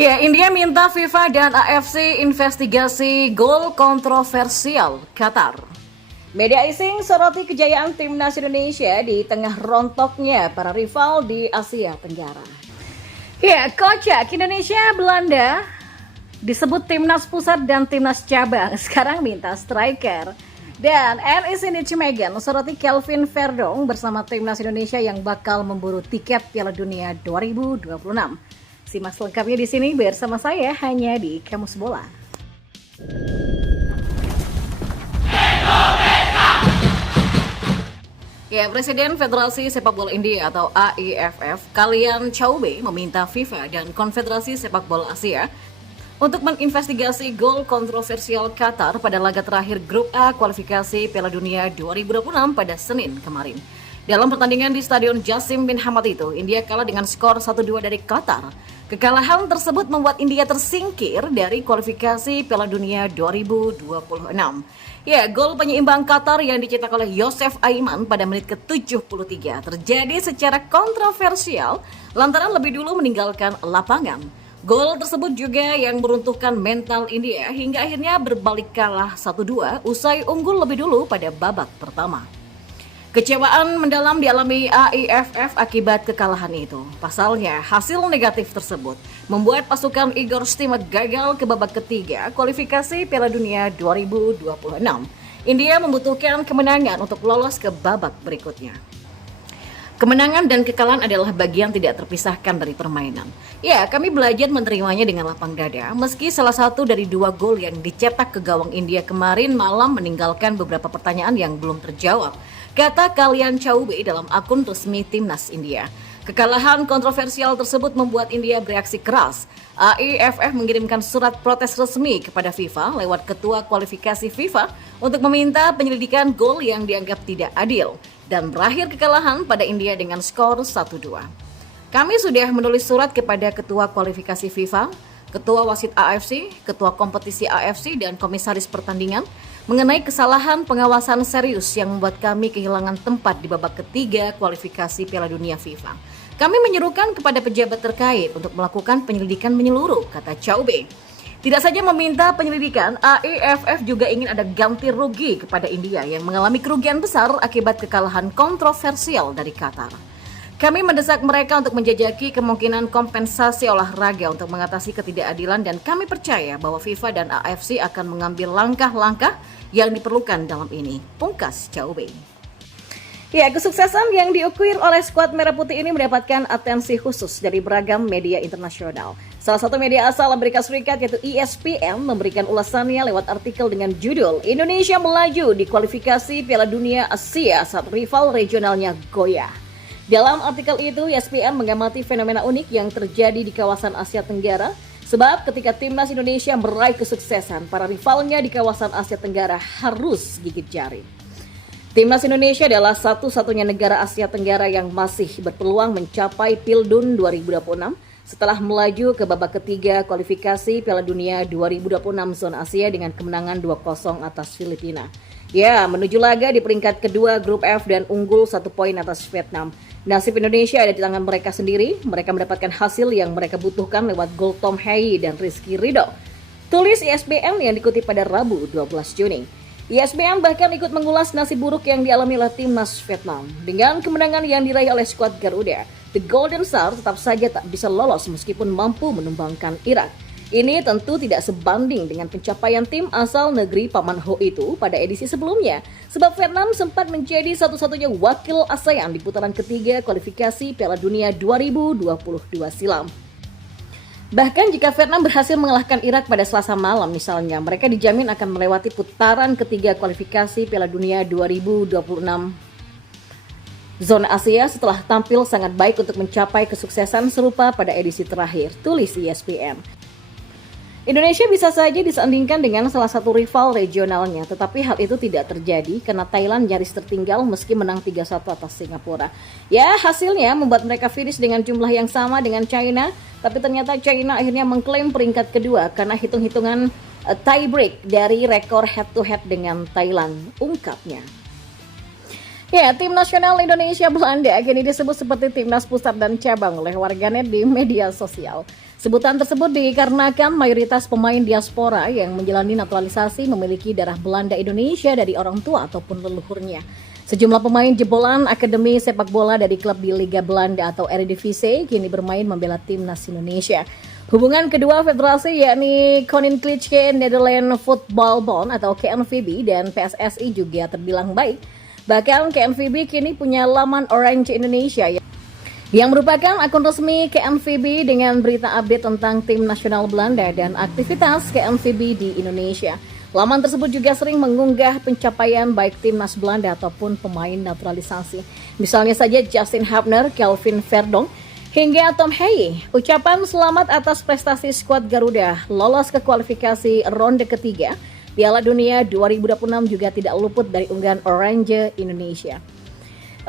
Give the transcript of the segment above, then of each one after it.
Ya, India minta FIFA dan AFC investigasi gol kontroversial Qatar. Media asing soroti kejayaan timnas Indonesia di tengah rontoknya para rival di Asia Tenggara. Ya, kocak Indonesia Belanda disebut timnas pusat dan timnas cabang, sekarang minta striker. Dan NIC Nijmegen soroti Kelvin Verdong bersama timnas Indonesia yang bakal memburu tiket Piala Dunia 2026. Simak selengkapnya di sini bersama saya hanya di Kamus Bola. Ya, Presiden Federasi Sepak Bola India atau AIFF, Kalyan Chaubey, meminta FIFA dan Konfederasi Sepak Bola Asia untuk menginvestigasi gol kontroversial Qatar pada laga terakhir Grup A kualifikasi Piala Dunia 2026 pada Senin kemarin. Dalam pertandingan di Stadion Jasim bin Hamad itu, India kalah dengan skor 1-2 dari Qatar. Kekalahan tersebut membuat India tersingkir dari kualifikasi Piala Dunia 2026. Ya, gol penyeimbang Qatar yang dicetak oleh Yosef Aiman pada menit ke-73 terjadi secara kontroversial lantaran lebih dulu meninggalkan lapangan. Gol tersebut juga yang meruntuhkan mental India hingga akhirnya berbalik kalah 1-2 usai unggul lebih dulu pada babak pertama. Kecewaan mendalam dialami AIFF akibat kekalahan itu. Pasalnya, hasil negatif tersebut membuat pasukan Igor Stimac gagal ke babak ketiga kualifikasi Piala Dunia 2026. India membutuhkan kemenangan untuk lolos ke babak berikutnya. Kemenangan dan kekalahan adalah bagian tidak terpisahkan dari permainan. Ya, kami belajar menerimanya dengan lapang dada, meski salah satu dari dua gol yang dicetak ke gawang India kemarin malam meninggalkan beberapa pertanyaan yang belum terjawab, kata Kalyan Chaubey dalam akun resmi Timnas India. Kekalahan kontroversial tersebut membuat India bereaksi keras. AIFF mengirimkan surat protes resmi kepada FIFA lewat ketua kualifikasi FIFA untuk meminta penyelidikan gol yang dianggap tidak adil dan berakhir kekalahan pada India dengan skor 1-2. Kami sudah menulis surat kepada ketua kualifikasi FIFA, ketua wasit AFC, ketua kompetisi AFC dan komisaris pertandingan mengenai kesalahan pengawasan serius yang membuat kami kehilangan tempat di babak ketiga kualifikasi Piala Dunia FIFA. Kami menyerukan kepada pejabat terkait untuk melakukan penyelidikan menyeluruh, kata Chaubey. Tidak saja meminta penyelidikan, AIFF juga ingin ada ganti rugi kepada India yang mengalami kerugian besar akibat kekalahan kontroversial dari Qatar. Kami mendesak mereka untuk menjajaki kemungkinan kompensasi olahraga untuk mengatasi ketidakadilan dan kami percaya bahwa FIFA dan AFC akan mengambil langkah-langkah yang diperlukan dalam ini, pungkas Chaubey. Ya, kesuksesan yang diukir oleh skuad Merah Putih ini mendapatkan atensi khusus dari beragam media internasional. Salah satu media asal Amerika Serikat yaitu ESPN memberikan ulasannya lewat artikel dengan judul Indonesia melaju di kualifikasi Piala Dunia Asia saat rival regionalnya goyah. Dalam artikel itu, ESPN mengamati fenomena unik yang terjadi di kawasan Asia Tenggara, sebab ketika timnas Indonesia meraih kesuksesan, para rivalnya di kawasan Asia Tenggara harus gigit jari. Timnas Indonesia adalah satu-satunya negara Asia Tenggara yang masih berpeluang mencapai Pildun 2026 setelah melaju ke babak ketiga kualifikasi Piala Dunia 2026 zona Asia dengan kemenangan 2-0 atas Filipina. Ya, menuju laga di peringkat kedua Grup F dan unggul 1 poin atas Vietnam. Nasib Indonesia ada di tangan mereka sendiri. Mereka mendapatkan hasil yang mereka butuhkan lewat gol Tom Hai dan Rizky Ridho. Tulis ESPN yang dikutip pada Rabu 12 Juni. ESPN bahkan ikut mengulas nasib buruk yang dialami oleh timnas Vietnam. Dengan kemenangan yang diraih oleh skuad Garuda, The Golden Star tetap saja tak bisa lolos meskipun mampu menumbangkan Irak. Ini tentu tidak sebanding dengan pencapaian tim asal negeri Paman Ho itu pada edisi sebelumnya, sebab Vietnam sempat menjadi satu-satunya wakil ASEAN di putaran ketiga kualifikasi Piala Dunia 2022 silam. Bahkan jika Vietnam berhasil mengalahkan Irak pada Selasa malam misalnya, mereka dijamin akan melewati putaran ketiga kualifikasi Piala Dunia 2026 zona Asia setelah tampil sangat baik untuk mencapai kesuksesan serupa pada edisi terakhir, tulis ESPN. Indonesia bisa saja disandingkan dengan salah satu rival regionalnya, tetapi hal itu tidak terjadi karena Thailand nyaris tertinggal meski menang 3-1 atas Singapura. Ya, hasilnya membuat mereka finish dengan jumlah yang sama dengan China, tapi ternyata China akhirnya mengklaim peringkat kedua karena hitung-hitungan tie break dari rekor head to head dengan Thailand, ungkapnya. Ya, tim nasional Indonesia Belanda kini disebut seperti timnas pusat dan cabang oleh warganet di media sosial. Sebutan tersebut dikarenakan mayoritas pemain diaspora yang menjalani naturalisasi memiliki darah Belanda Indonesia dari orang tua ataupun leluhurnya. Sejumlah pemain jebolan akademi sepak bola dari klub di Liga Belanda atau Eredivisie kini bermain membela timnas Indonesia. Hubungan kedua federasi yakni Koninklijke Nederland Football Bond atau KNVB dan PSSI juga terbilang baik. Bahkan KNVB kini punya laman Orange Indonesia yang merupakan akun resmi KNVB dengan berita update tentang tim nasional Belanda dan aktivitas KNVB di Indonesia. Laman tersebut juga sering mengunggah pencapaian baik timnas Belanda ataupun pemain naturalisasi. Misalnya saja Justin Hubner, Kelvin Verdonk, hingga Tom Haye. Ucapan selamat atas prestasi skuad Garuda lolos ke kualifikasi ronde ketiga Piala Dunia 2026 juga tidak luput dari unggahan Orange Indonesia.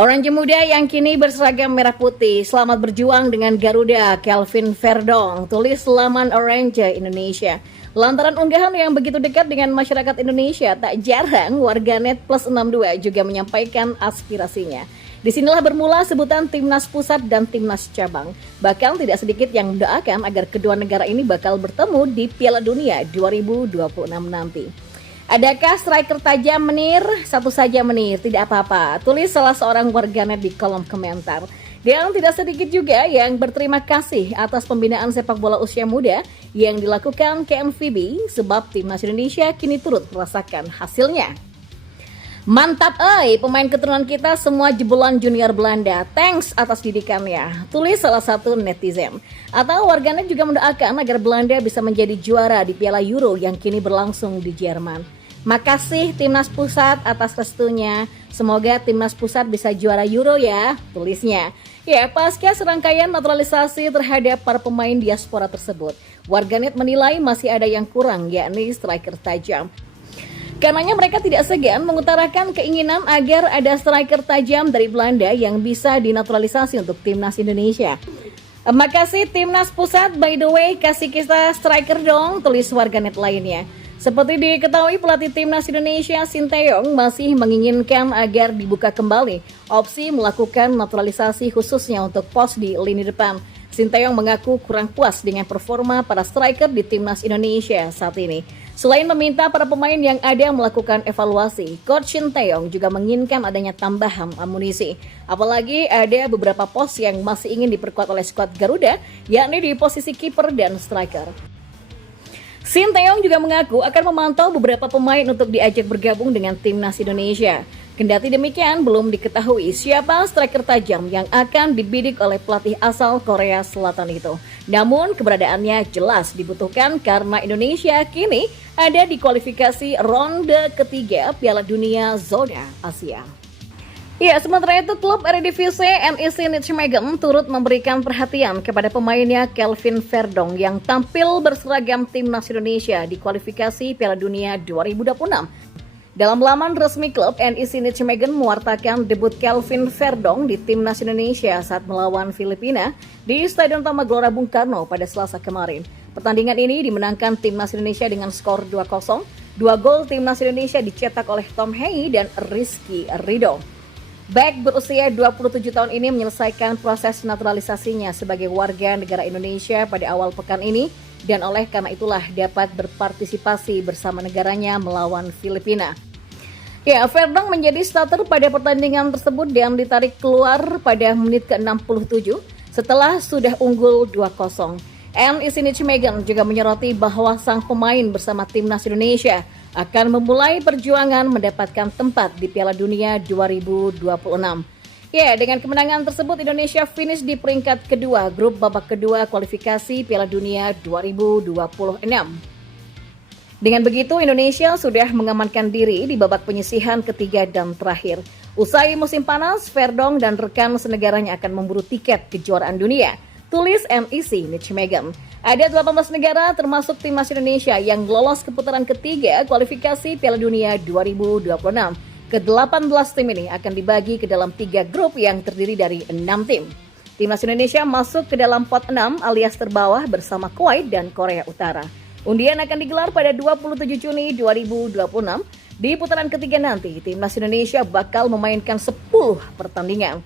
Orange muda yang kini berseragam merah putih, selamat berjuang dengan Garuda, Kelvin Verdonk, tulis laman Orange Indonesia. Lantaran unggahan yang begitu dekat dengan masyarakat Indonesia, tak jarang warganet plus 62 juga menyampaikan aspirasinya. Disinilah bermula sebutan timnas pusat dan timnas cabang. Bahkan tidak sedikit yang mendoakan agar kedua negara ini bakal bertemu di Piala Dunia 2026 nanti. Adakah striker tajam Menir? Satu saja Menir, tidak apa-apa. Tulis salah seorang warganet di kolom komentar. Dan tidak sedikit juga yang berterima kasih atas pembinaan sepak bola usia muda yang dilakukan KNVB sebab timnas Indonesia kini turut merasakan hasilnya. Mantap pemain keturunan kita semua jebolan junior Belanda. Thanks atas didikannya, tulis salah satu netizen. Atau warganet juga mendoakan agar Belanda bisa menjadi juara di Piala Euro yang kini berlangsung di Jerman. Makasih timnas pusat atas restunya. Semoga timnas pusat bisa juara Euro ya, tulisnya. Ya, pasca serangkaian naturalisasi terhadap para pemain diaspora tersebut, warganet menilai masih ada yang kurang, yakni striker tajam. Karenanya mereka tidak segan mengutarakan keinginan agar ada striker tajam dari Belanda yang bisa dinaturalisasi untuk timnas Indonesia. Makasih timnas pusat, by the way, kasih kita striker dong, tulis warganet lainnya. Seperti diketahui pelatih timnas Indonesia Sinteyong masih menginginkan agar dibuka kembali opsi melakukan naturalisasi khususnya untuk pos di lini depan. Sinteyong mengaku kurang puas dengan performa para striker di timnas Indonesia saat ini. Selain meminta para pemain yang ada melakukan evaluasi, Coach Sinteyong juga menginginkan adanya tambahan amunisi. Apalagi ada beberapa pos yang masih ingin diperkuat oleh skuad Garuda, yakni di posisi kiper dan striker. Sinteyong juga mengaku akan memantau beberapa pemain untuk diajak bergabung dengan timnas Indonesia. Kendati demikian, belum diketahui siapa striker tajam yang akan dibidik oleh pelatih asal Korea Selatan itu. Namun, keberadaannya jelas dibutuhkan karena Indonesia kini ada di kualifikasi ronde ketiga Piala Dunia Zona Asia. Ya, sementara itu klub Eredivisie NEC Nijmegen turut memberikan perhatian kepada pemainnya Kelvin Verdonk yang tampil berseragam timnas Indonesia di kualifikasi Piala Dunia 2026. Dalam laman resmi klub, NEC Nijmegen mewartakan debut Kelvin Verdonk di timnas Indonesia saat melawan Filipina di Stadion Utama Gelora Bung Karno pada Selasa kemarin. Pertandingan ini dimenangkan timnas Indonesia dengan skor 2-0. 2 gol timnas Indonesia dicetak oleh Tom Haye dan Rizky Ridho. Back berusia 27 tahun ini menyelesaikan proses naturalisasinya sebagai warga negara Indonesia pada awal pekan ini dan oleh karena itulah dapat berpartisipasi bersama negaranya melawan Filipina. Ya, Verdonk menjadi starter pada pertandingan tersebut dan ditarik keluar pada menit ke-67 setelah sudah unggul 2-0. NEC Nijmegen juga menyoroti bahwa sang pemain bersama timnas Indonesia akan memulai perjuangan mendapatkan tempat di Piala Dunia 2026. Ya, dengan kemenangan tersebut Indonesia finish di peringkat kedua grup babak kedua kualifikasi Piala Dunia 2026. Dengan begitu Indonesia sudah mengamankan diri di babak penyisihan ketiga dan terakhir. Usai musim panas, Verdonk dan rekan senegaranya akan memburu tiket kejuaraan dunia, tulis NEC Nijmegen. Ada 18 negara termasuk timnas Indonesia yang lolos ke putaran ketiga kualifikasi Piala Dunia 2026. Ke-18 tim ini akan dibagi ke dalam 3 grup yang terdiri dari 6 tim. Timnas Indonesia masuk ke dalam pot 6 alias terbawah bersama Kuwait dan Korea Utara. Undian akan digelar pada 27 Juni 2026 Di putaran ketiga nanti, timnas Indonesia bakal memainkan 10 pertandingan.